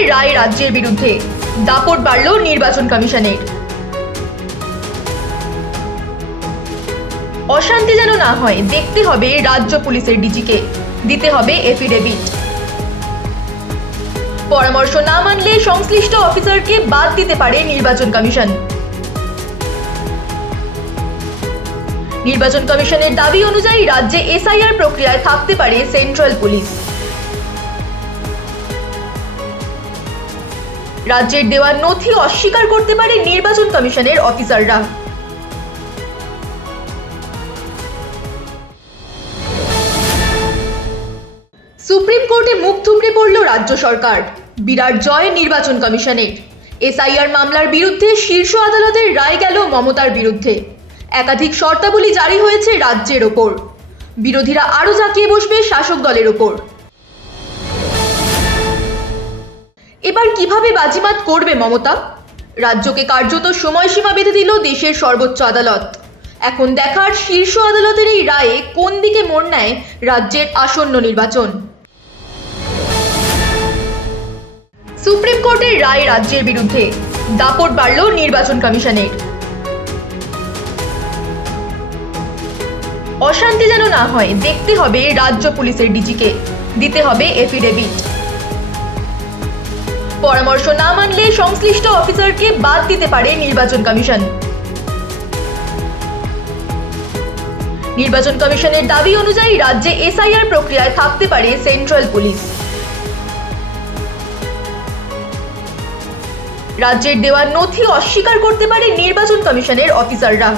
কোর্টের রায় রাজ্যের বিরুদ্ধে, দাপট বাড়ল নির্বাচন কমিশনের। অশান্তি যেন না হয় দেখতে হবে রাজ্য পুলিশের ডিজিকে, দিতে হবে এফিডেভিট। পরামর্শ না মানলে সংশ্লিষ্ট অফিসারকে বাদ দিতে পারে নির্বাচন কমিশন। নির্বাচন কমিশনের দাবি অনুযায়ী রাজ্যে এসআইআর প্রক্রিয়ায় থাকতে পারে সেন্ট্রাল পুলিশ। রাজ্যের দেওয়া নথি অস্বীকার করতে পারে নির্বাচন কমিশনের অফিসাররা। সুপ্রিম কোর্টে মুখ থুবড়ে পড়ল রাজ্য সরকার, বিরাট জয় নির্বাচন কমিশনের। এসআইআর মামলার বিরুদ্ধে শীর্ষ আদালতের রায় গেল মমতার বিরুদ্ধে। একাধিক শর্তাবলী জারি হয়েছে রাজ্যের ওপর। বিরোধীরা আরও জাঁকিয়ে বসবে শাসক দলের ওপর। এবার কিভাবে বাজিমাত করবে মমতা? রাজ্যকে কার্যত সময়সীমা বেঁধে দিল দেশের সর্বোচ্চ আদালত। এখন দেখার শীর্ষ আদালতের এই রায়ে কোন দিকে মোড় নেয় রাজ্যের আসন্ন নির্বাচন। সুপ্রিম কোর্টের রায় রাজ্যের বিরুদ্ধে, দাপট বাড়ল নির্বাচন কমিশনের। অশান্তি যেন না হয় দেখতে হবে রাজ্য পুলিশের ডিজিকে, দিতে হবে এফিডেভিট। পরামর্শ না মানলে সংশ্লিষ্ট অফিসারকে বাদ দিতে পারে নির্বাচন কমিশন। নির্বাচন কমিশনের দাবি অনুযায়ী রাজ্যে এসআইআর প্রক্রিয়ায় থাকতে পারে সেন্ট্রাল পুলিশ। রাজ্যের দেওয়া নথি অস্বীকার করতে পারে নির্বাচন কমিশনের অফিসাররা।